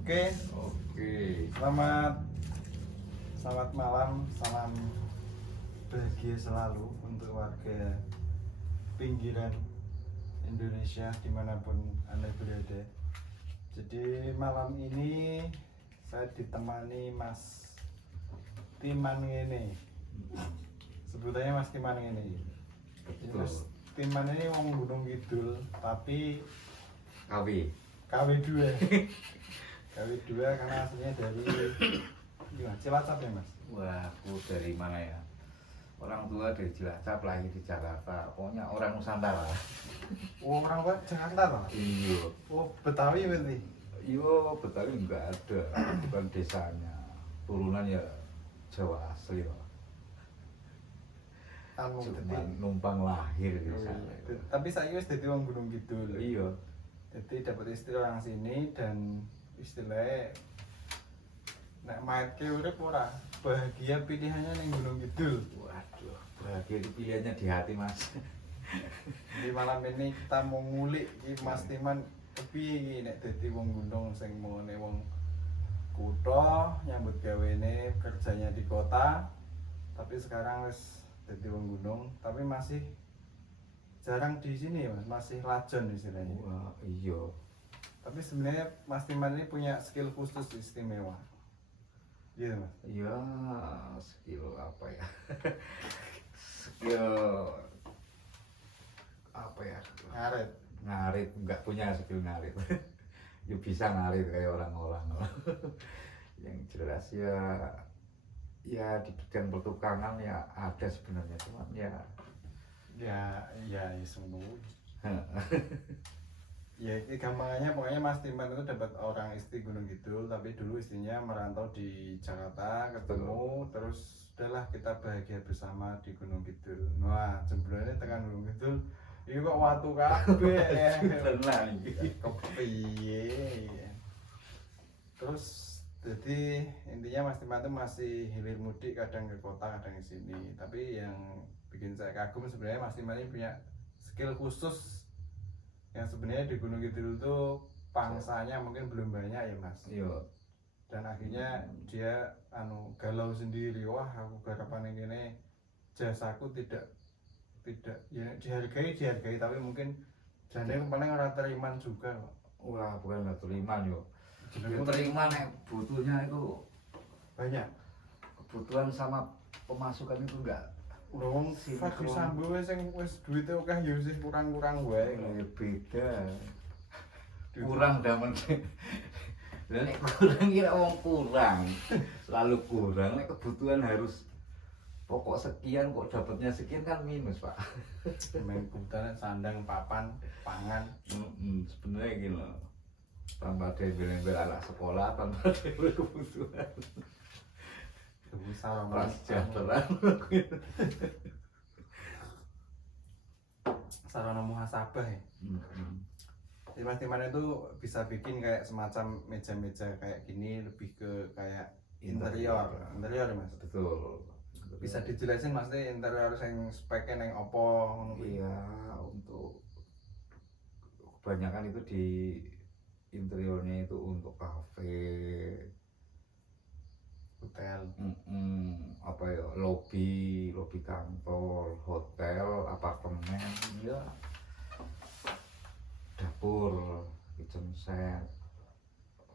Oke, Oke. selamat malam, salam bahagia selalu untuk warga pinggiran Indonesia dimanapun Anda berada. Jadi malam ini saya ditemani Mas Timan ini. Sebutannya Mas Timan ini. Betul. Mas Timan ini wong Gunung Kidul, tapi KW. KW2. KW2 karena aslinya dari Cilacap ya Mas? Wah, aku dari mana ya? Orang tua dari Cilacap, lahir di Jakarta. Pokoknya orang Nusantara. Oh, orang tua Jakarta toh? Iya. Oh, Betawi berarti? Iya, Betawi enggak ada. Bukan desanya. Turunan ya Jawa asli loh. Anu Cuma dadi. numpang lahir di Oh, sana. iya. Tapi saya wis dadi wong Gunung Kidul. Iya. Jadi dapat istri orang sini dan istilahnya nek maitke urip ora bahagia pilihannya ning Gunung Kidul. Waduh, bahagia itu pilihannya di hati, Mas. Di malam ini kita mau ngulik iki Mas Timan kepiye iki nek dadi wong gunung sing mone wong kutha nyambut gawene kerjanya di kota tapi sekarang wis dadi wong gunung tapi masih jarang di sini ya Mas, masih lajon istilahnya. Wah, iya. Tapi sebenarnya Mas Timan ini punya skill khusus istimewa. Iya Mas. Iya, skill apa ya? Skill apa ya? Ngaret. Ngarit, nggak punya skill ngarit. Ya bisa ngarit kayak orang-orang. Yang jelas ya, ya di bidang pertukangan ya ada sebenarnya, cuman ya Ya semua. Ya gampangannya pokoknya Mas Timan itu dapat orang istri Gunung Kidul tapi dulu istrinya merantau di Jakarta ketemu terus udahlah kita bahagia bersama di Gunung Kidul. Wah jembloannya tekan Gunung Kidul ini kok watu kabeh. tenang. Kepiye. Terus jadi intinya Mas Timan itu masih hilir mudik kadang ke kota kadang di sini tapi yang bikin saya kagum sebenarnya Mas Timan ini punya skill khusus yang sebenarnya di Gunung Kidul itu pangsanya mungkin belum banyak ya Mas. Iya. Dan akhirnya dia galau sendiri, wah aku garapan ini jasaku tidak ya dihargai tapi mungkin jane paling ora teriman juga kok. Wah, bukan nggak terima yo. Jenenge Terima nih butuhnya itu banyak. kebutuhan sama pemasukan itu enggak. Wong Fadli Sambo wis duwite akeh ya wis kurang-kurang wae. Ya beda. Kurang damen. Lah nek kurang kira wong kurang. Selalu kurang, nek kebutuhan harus pokok sekian kok dapatnya sekian kan minus, Pak. Main kebutuhan sandang, papan, pangan. Sebenarnya gini loh. Tanpa ada embel-embel anak sekolah, tanpa ada kebutuhan prasejahtera. Sarana muhasabah ya. Jadi Mas Timan itu bisa bikin kayak semacam meja-meja kayak gini lebih ke kayak interior ya Mas. Betul. Bisa dijelasin Mas interior yang speknya yang opo ngono kuwi. Iya, untuk kebanyakan itu di interiornya itu untuk kafe, Hotel. Apa ya, lobi kantor, hotel, apartemen, ya dapur, kitchen set,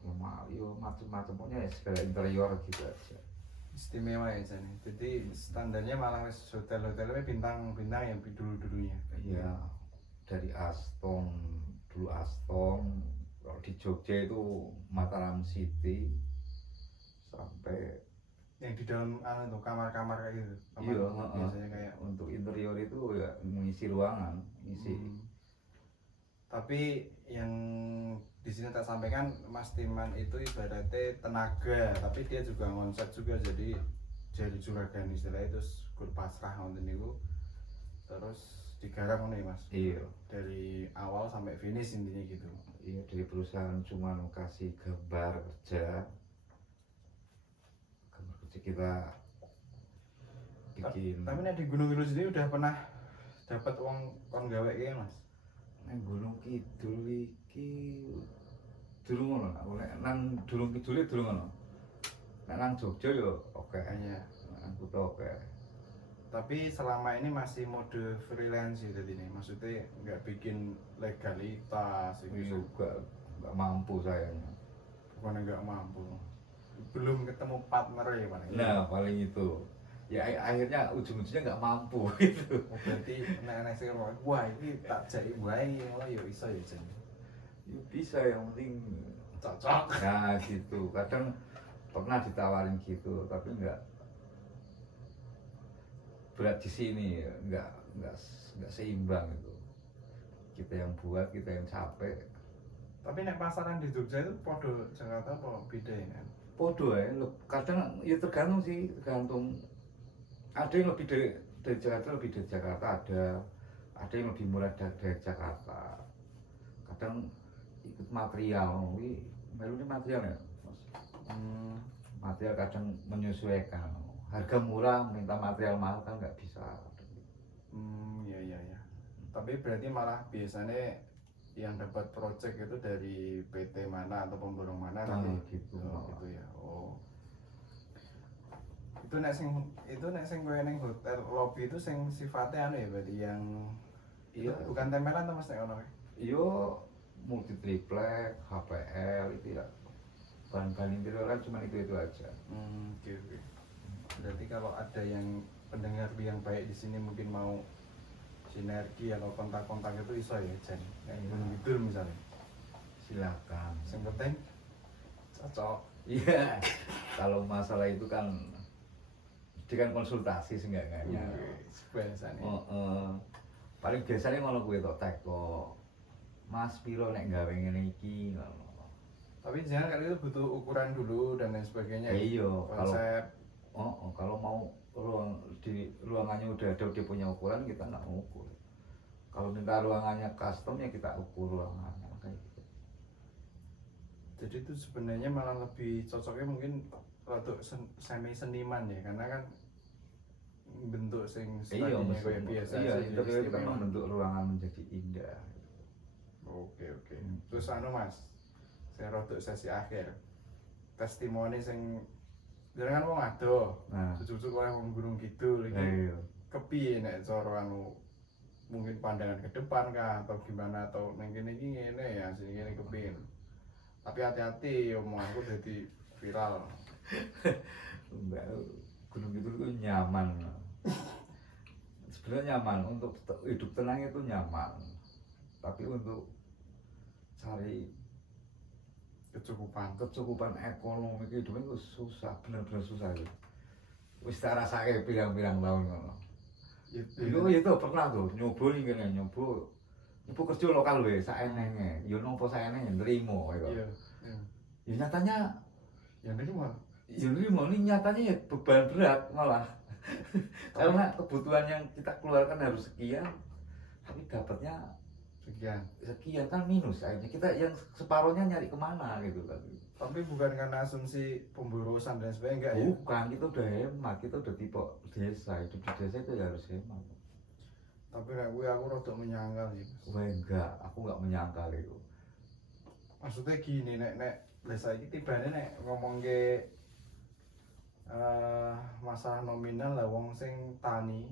lemari, macam-macam pokoknya ya segala interior gitu aja. Istimewa ya Jani. Jadi standarnya malah hotel-hotelnya bintang-bintang yang dulu-dulunya. Iya, dari Aston, dulu Aston, kalau di Jogja itu Mataram City, sampai Yang di dalam tuh kamar-kamar kayak gitu. iya, Biasanya kayak untuk interior itu ya mengisi ruangan, mengisi. Tapi yang di sini tak sampaikan Mas Timan itu ibaratnya tenaga, tapi dia juga konsep juga jadi juragan istilahnya terus kur pasrah nonton itu terus digarap nih Mas. Iya. Dari awal sampai finish intinya gitu. Iya, dari perusahaan cuma kasih gambar kerja kita bikin. Tapi nih di Gunung Kidul sendiri udah pernah dapat uang kon gawe kayak Mas? Nang Gunung Kidul iki durung ngono. Aku nek nang durung kidule durung ngono. Nek nang Jogja yo oke. Iya. Aku tau oke. Tapi selama ini masih mode freelance ya jadi ini, maksudnya nggak bikin legalitas Iya, itu, nggak mampu sayangnya. bukan nggak mampu, belum ketemu partner ya paling. Nah, paling itu. Ya akhirnya ujung-ujungnya nggak mampu gitu. Oh, berarti nek sing ngomong, wah ini tak jadi wae ngono ya iso ya jen. Ya, bisa yang penting Cocok. nah gitu. Kadang pernah ditawarin gitu, tapi nggak berat di sini, nggak seimbang itu. Kita yang buat, kita yang capek. Tapi nek pasaran di Jogja itu podo Jakarta apa beda ya? Podo ya, kadang ya tergantung sih, tergantung. Ada yang lebih dari Jakarta, lebih dari Jakarta ada yang lebih murah dari Jakarta. Kadang ikut material, ini melu ini material ya, Mas. Material kadang menyesuaikan. Harga murah minta material mahal kan nggak bisa. Iya. Tapi berarti malah biasanya yang dapat project itu dari PT mana atau pemborong mana Nah, nanti. gitu. Oh, gitu ya. Oh. Itu nek sing kowe ning hotel lobby itu sing sifatnya anu ya berarti yang Iya. bukan tempelan atau Mas nek ono. Yo multi triplex, HPL itu ya. Bahan-bahan interior cuma itu aja. Oke. Berarti kalau ada yang pendengar yang baik di sini mungkin mau sinergi atau kontak-kontak itu iso ya Jan. Kayak Gunung Kidul misalnya. Silakan. Yang penting cocok. Iya. Kalau masalah itu kan kan konsultasi seenggaknya. Biasanya. Paling biasanya kalau gue tok teko Mas piro nek gawe ngene iki ngono. Tapi jangan kali itu butuh ukuran dulu dan lain sebagainya. Iya, Konsep. kalau mau di ruangannya udah punya ukuran, kita nggak mengukur. Kalau minta ruangannya custom ya kita ukur ruangannya kayak gitu. Jadi itu sebenarnya malah lebih cocoknya mungkin untuk semi seniman ya, karena kan bentuk sing Iya, tadinya kayak biasa iya, aja, itu kita istimewa. membentuk ruangan menjadi indah. Oke. Terus anu Mas, saya rodok sesi akhir. Testimoni sing jangan wong ado. Nah, Cucu-cucu oleh wong Gunung Kidul iki. iya. Kepiye nek cara anu mungkin pandangan ke depan kah atau gimana atau neng kene iki ngene ya sing ngene kepiye. Tapi hati-hati omongku jadi viral. Enggak, Gunung Kidul itu nyaman. Sebenarnya nyaman untuk hidup tenang itu nyaman. Tapi untuk cari kecukupan ekonomi kehidupan itu susah, benar-benar susah gitu. Wis tak rasake pirang-pirang tahun ngono. Itu pernah tuh nyoba ning kene nyoba kerja lokal wae saenenge. Ya nopo saenenge nrimo ya. Iya. Ya nyatanya Yang ini mah ini nyatanya ya beban berat malah. Karena kebutuhan yang kita keluarkan harus sekian, tapi dapatnya sekian kan minus akhirnya kita yang separohnya nyari kemana gitu kan. tapi bukan karena asumsi pemborosan dan sebagainya enggak ya? Bukan, kita udah hemat, kita udah tipe desa, hidup di desa itu ya harus hemat. Tapi nek gue aku rada menyangkal sih. Wah enggak, aku nggak menyangkal itu. Maksudnya gini nek desa iki tibane nek ngomong ke masalah nominal lah wong sing tani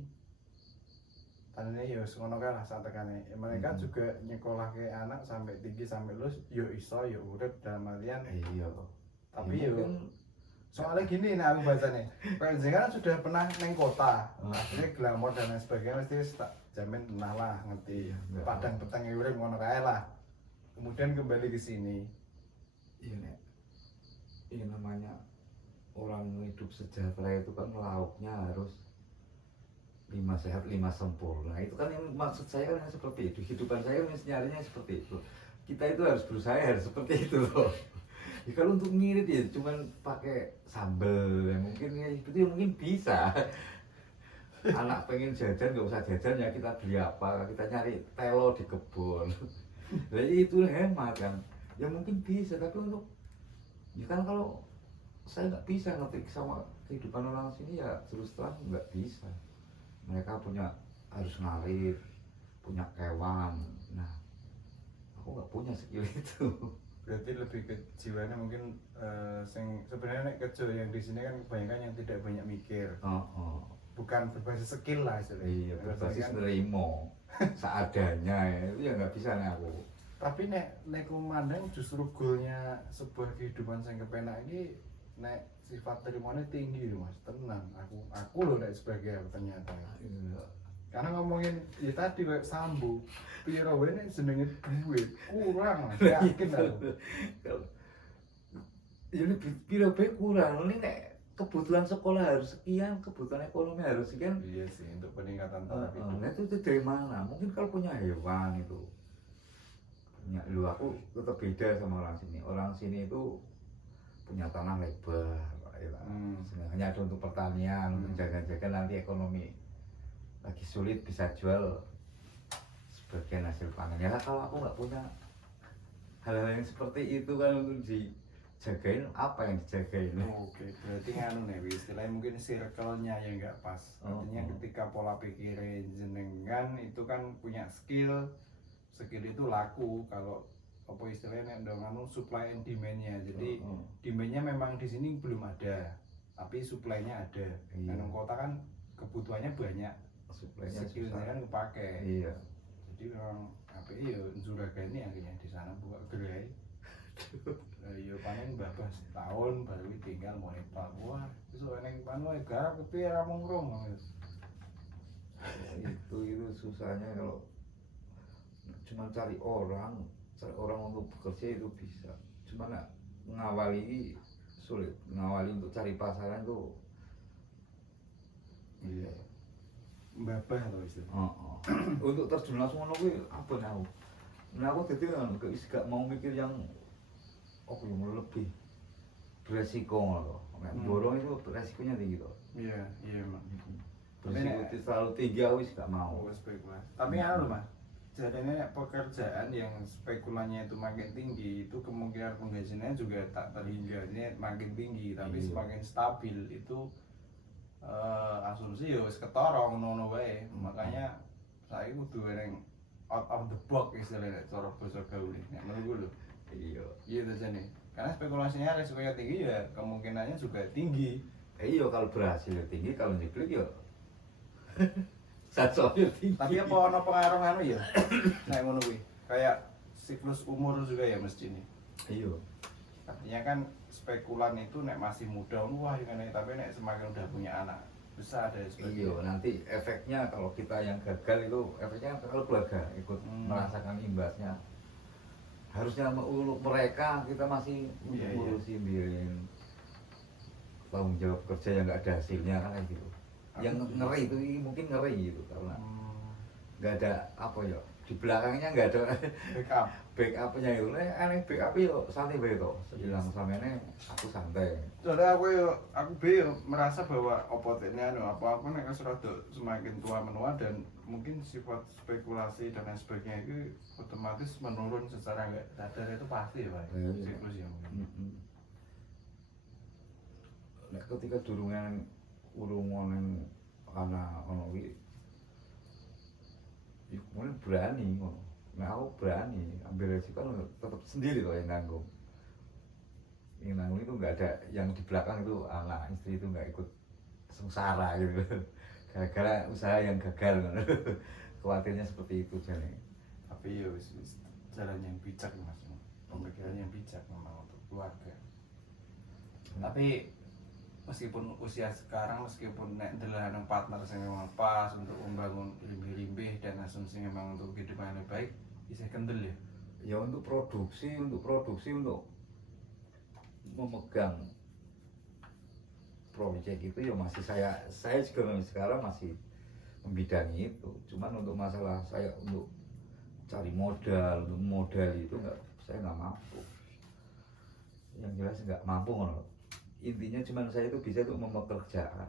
ya wis ngono kae lah saat tekane. Mereka juga nyekolahke anak sampai tinggi sampai lulus yo iso yo urip dalam artian Iya. tapi Ya, yo mungkin soalnya gini nih aku bacanya kayak jenengan sudah pernah neng kota akhirnya glamor dan lain sebagainya mesti wis tak jamin pernah lah ngerti Iya. padang petang urip ngono kae lah kemudian kembali ke sini iya nek. Iya namanya orang hidup sejahtera itu kan lauknya harus 5 sehat 5 sempurna. Itu kan yang maksud saya kan seperti itu. Kehidupan saya nyarinya seperti itu. Kita itu harus berusaha harus seperti itu loh. Ya, kalau untuk ngirit ya cuman pakai sambel ya mungkin ya itu ya mungkin bisa. Anak pengen jajan nggak usah jajan ya kita beli apa, kita nyari telo di kebun. Jadi itu hemat kan. Ya mungkin bisa tapi untuk ya kan kalau saya nggak bisa ngerti sama kehidupan orang sini ya terus terang nggak bisa. Mereka harus ngalir, punya kewan. Nah, aku nggak punya skill itu. Berarti lebih ke jiwanya mungkin sebenarnya nek kerja yang di sini kan kebanyakan yang tidak banyak mikir. Bukan berbasis skill lah istilahnya. Iya, berbasis nerimo seadanya ya. Itu ya nggak bisa nih aku. Tapi nek kumandang justru goalnya sebuah kehidupan yang kepenak ini nek sifat terimanya tinggi loh mas, tenang. Aku loh nek sebagai aku ternyata. Iya. Karena ngomongin ya tadi kayak sambu, piro wae nek jenenge duit kurang mas, Iya. yakin aku. Ini piro bae kurang. Ini nek kebutuhan sekolah harus sekian, kebutuhan ekonomi harus sekian. Iya sih untuk peningkatan taraf hidup. Nah itu dari mana? Mungkin kalau punya hewan itu punya lu aku tetap beda sama orang sini. Orang sini itu punya tanah lebar, ya. Hanya ada untuk pertanian, untuk jaga-jaga nanti ekonomi lagi sulit bisa jual sebagian hasil panen. Ya kalau aku nggak punya hal-hal yang seperti itu kan untuk dijagain, apa yang dijagain? Oke, berarti nganu nih, istilahnya mungkin circle-nya yang nggak pas. Artinya ketika pola pikirin jenengan itu kan punya skill itu laku. Kalau apa istilahnya nek nganu supply and demand-nya. Jadi demand-nya memang di sini belum ada, tapi supply-nya ada. Karena kota kan kebutuhannya banyak, Supply-nya skill-nya kan kepake. Iya. Jadi memang apa ya Juragan ini akhirnya di sana buka gerai. Yo panen babas setahun baru tinggal mau nepal. Wah, iso eneng panu ae garap kepiye ra mung Itu susahnya kalau cuma cari orang untuk bekerja itu bisa. Cuma ngawali sulit, ngawali untuk cari pasaran itu iya. Mbabah to istilah. Untuk terjun langsung ngono kuwi apa nih aku? Nah aku jadi gak mau mikir yang yang lebih beresiko loh. Borong itu resikonya tinggi loh. Iya, Mak. Beresiko itu terlalu tinggi aku gak mau. Spekulasi. Tapi anu Mas, jadinya pekerjaan yang spekulannya itu makin tinggi, itu kemungkinan penggajiannya juga tak terhingga. Makin tinggi, tapi semakin stabil itu asumsi ya wis ketara ngono wae. Makanya saya kudu yang out of the box istilahnya cara basa gaul nek menurutku lho. Iya. Iya jane. Karena spekulasinya resikonya tinggi ya kemungkinannya juga tinggi. Iya kalau berhasil tinggi, kalau nyeklik ya satsanya tinggi. Tapi apa ono pengaruh anu ya? Nek ngono kuwi. Kayak siklus umur juga ya mesti ini. Iya. Artinya kan spekulan itu nek masih muda wah tapi nek semakin udah punya anak besar ada sebagainya. Iya, nanti efeknya kalau kita yang gagal itu efeknya kalau keluarga ikut merasakan imbasnya. Harusnya untuk mereka kita masih ngurusin diri, tanggung jawab kerja yang nggak ada hasilnya kan kayak gitu. Yang ngeri itu mungkin ngeri gitu karena nggak ada apa ya di belakangnya nggak ada backupnya itu. Aneh backup itu santai bae to. Bilang sama ini aku santai. Soalnya aku merasa bahwa opotnya apa nek semakin tua menua dan mungkin sifat spekulasi dan lain sebagainya itu otomatis menurun secara nggak sadar itu pasti ya Pak. Siklus ya mungkin. Nek ketika durungan urungan anak ono iki kemudian berani ngono. Nah aku berani ambil resiko tetap sendiri loh yang nanggung. Yang nanggung itu nggak ada yang di belakang itu anak istri itu nggak ikut sengsara gitu. Gara-gara usaha yang gagal. Khawatirnya seperti itu jadi. Tapi ya wis jalan yang bijak Mas. Pemikiran yang bijak memang untuk keluarga. Tapi meskipun usia sekarang meskipun nek ndelok partner sing memang pas untuk membangun limbih-limbih dan asumsi memang untuk kehidupan yang lebih baik bisa kendel ya. Ya untuk produksi untuk memegang proyek itu ya masih saya juga sekarang masih membidangi itu. Cuman untuk masalah saya untuk cari modal itu saya nggak mampu. Yang jelas nggak mampu ngono. Intinya cuman saya itu bisa untuk membuat pekerjaan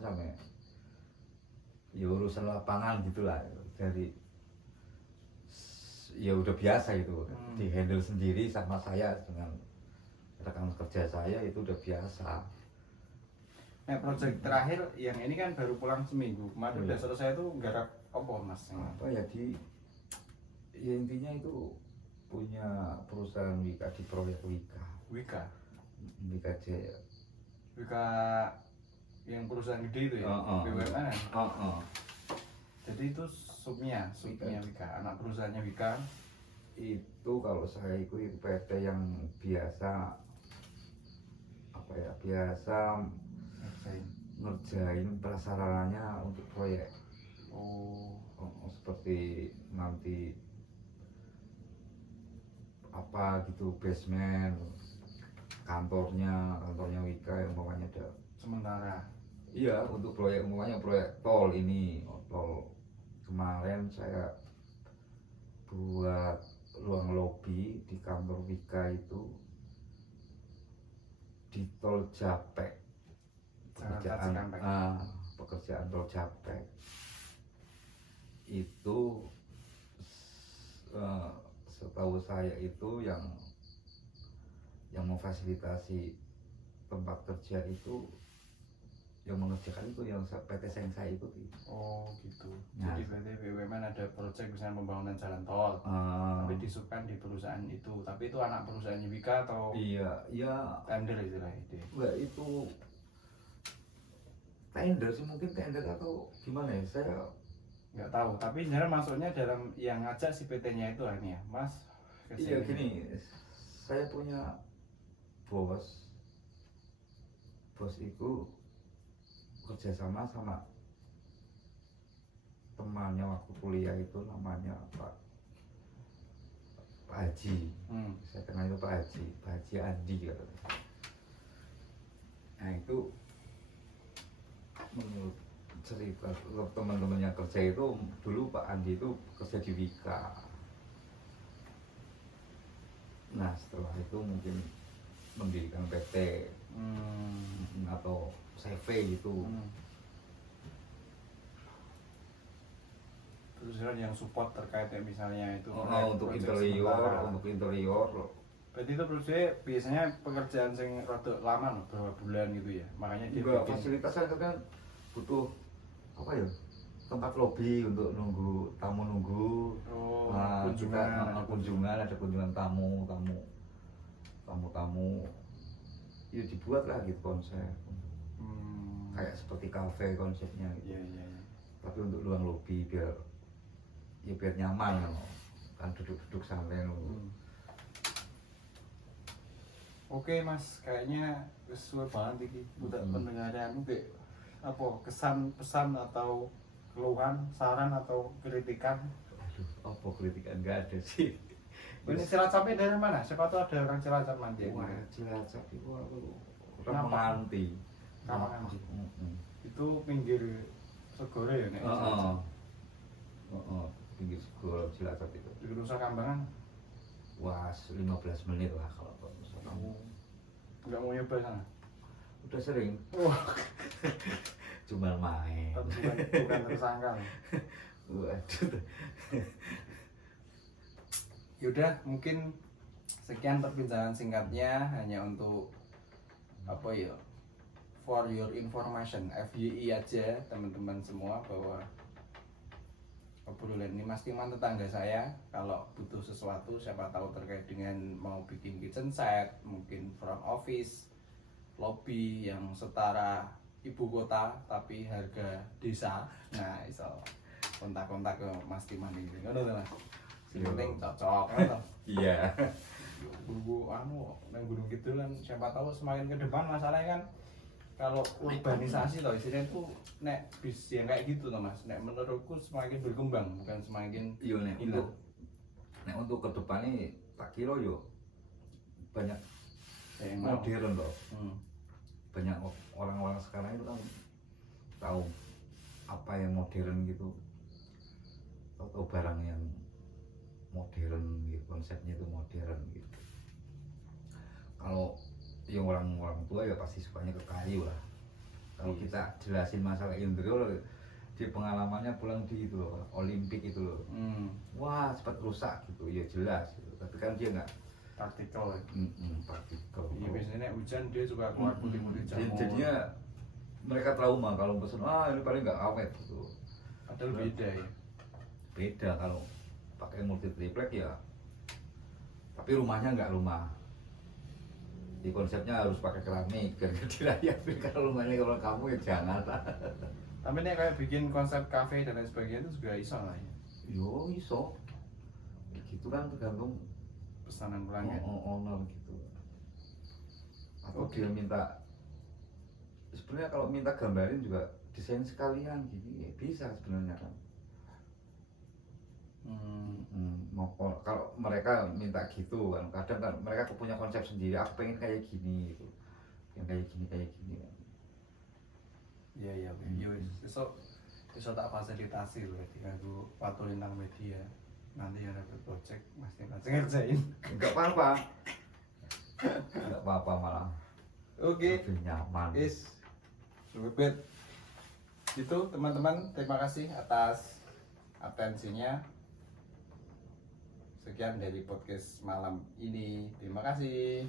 sampai ya urusan lapangan gitulah dari ya udah biasa itu di handle sendiri sama saya dengan rekan kerja saya itu udah biasa. Nah proyek terakhir yang ini kan baru pulang seminggu kemarin udah selesai itu garap apa Mas? Apa ya ya intinya itu punya perusahaan Wika di proyek Wika. Wika. Wika Jaya. Wika yang perusahaan gede itu ya, BUMN kan? Jadi itu subnya Wika, anak perusahaannya Wika. Itu kalau saya itu PT yang biasa apa ya, biasa ngerjain prasarananya untuk proyek. Seperti nanti apa gitu, basement kantornya Wika yang umpamanya ada Sementara. iya untuk proyek umpamanya proyek tol ini, tol kemarin saya buat ruang lobi di kantor Wika itu di tol Japek, pekerjaan tol Japek itu setahu saya itu yang memfasilitasi tempat kerja itu, yang mengerjakan itu yang PT yang saya ikuti. Oh gitu. Nah. Jadi berarti BUMN ada proyek misalnya pembangunan jalan tol, tapi disubkan di perusahaan itu. Tapi itu anak perusahaannya Wika atau? Iya, tender istilahnya itu. Enggak, itu tender sih, mungkin tender atau gimana ya, saya nggak tahu. Tapi sebenarnya masuknya dalam yang ngajak si PT-nya itu ini ya, Mas. Iya gini, saya punya bos itu kerjasama sama temannya waktu kuliah itu, namanya Pak Haji. Saya kenal itu Pak Haji Andi katanya. Nah itu menurut cerita teman-temannya kerja itu, dulu Pak Andi itu kerja di Wika. Nah setelah itu mungkin mendirikan PT atau CV gitu. Terus yang support terkait ya misalnya itu untuk interior. Berarti itu proyek biasanya pekerjaan yang rada lama loh, berapa bulan gitu ya. Makanya dia juga fasilitasnya itu kan butuh apa ya, tempat lobi untuk nunggu tamu nunggu. Kunjungan, ada kunjungan tamu ya dibuat lah gitu konsep. Kayak seperti kafe konsepnya gitu. Iya. Tapi untuk ruang lobi biar nyaman kan, duduk santai. Oke Mas, kayaknya sesuai banget iki buat pendengaran mungkin apa kesan pesan atau keluhan, saran atau kritikan. Apa kritikan, nggak ada sih. Ini Cilacapnya dari mana? Siapa tahu ada orang Cilacap nanti. Wah, Cilacap itu orang menganti. Kamanganti. Itu pinggir Segoro ya nek. Pinggir Segoro Cilacap itu. Di Nusa Kambangan. Wah, 15 menit lah kalau Nusa Kambangan. Enggak mau nyoba sana. Udah sering. Wah, Cuma main. bukan tersangka. Waduh. Yaudah, mungkin sekian perbincangan singkatnya, hanya untuk apa ya, for your information, FYI aja teman-teman semua, bahwa obrolan ini Mas Timan tetangga saya. Kalau butuh sesuatu, siapa tahu terkait dengan mau bikin kitchen set, mungkin front office, lobby yang setara ibu kota tapi harga desa, nah iso kontak-kontak ke Mas Timan ini. Ngono to Mas. Yang penting cocok kan. Iya. Buku nang Gunung Kidul kan, siapa tahu semakin ke depan masalahnya kan kalau urbanisasi loh istilahnya itu nek bis yang kayak gitu loh Mas. Nek menurutku semakin berkembang bukan semakin Iya untuk ke depan ini tak kira yo banyak modern loh. Banyak orang-orang sekarang itu kan tahu apa yang modern gitu, atau barang yang modern gitu, konsepnya itu modern gitu. Kalau yang orang-orang tua ya pasti sukanya ke kayu lah. Kalau kita jelasin masalah interior, di pengalamannya pulang di itu loh, Olimpik itu loh. Wah cepat rusak gitu, ya jelas gitu. Tapi kan dia nggak praktikal ya. Praktikal. Iya biasanya hujan dia juga keluar putih-putih jamur. Jadinya mereka trauma kalau pesen, ini paling nggak awet gitu. Padahal beda ya. Beda kalau pakai multi triplek ya tapi rumahnya nggak rumah. Di konsepnya harus pakai keramik biar nggak dirayapin. Kalau rumahnya kalau kamu ya jangan lah. Tapi ini kayak bikin konsep kafe dan lain sebagainya itu juga iso lah ya. Yo iso. Gitu kan tergantung Pesanan pelanggan. owner gitu. Atau Oke. dia minta, sebenarnya kalau minta gambarin juga desain sekalian gini bisa sebenarnya kan. Kalau mereka minta gitu kan, kadang kan mereka punya konsep sendiri. Aku pengen kayak gini gitu, pengen kayak gini kan. Iya iya, yo iso tak fasilitasi loh berarti aku patuhin nang media. Nanti ada project mesti ngerjain. Enggak apa-apa, enggak apa-apa malah Oke. lebih nyaman. Is Rubet. Itu teman-teman, terima kasih atas atensinya. Sekian dari podcast malam ini. Terima kasih.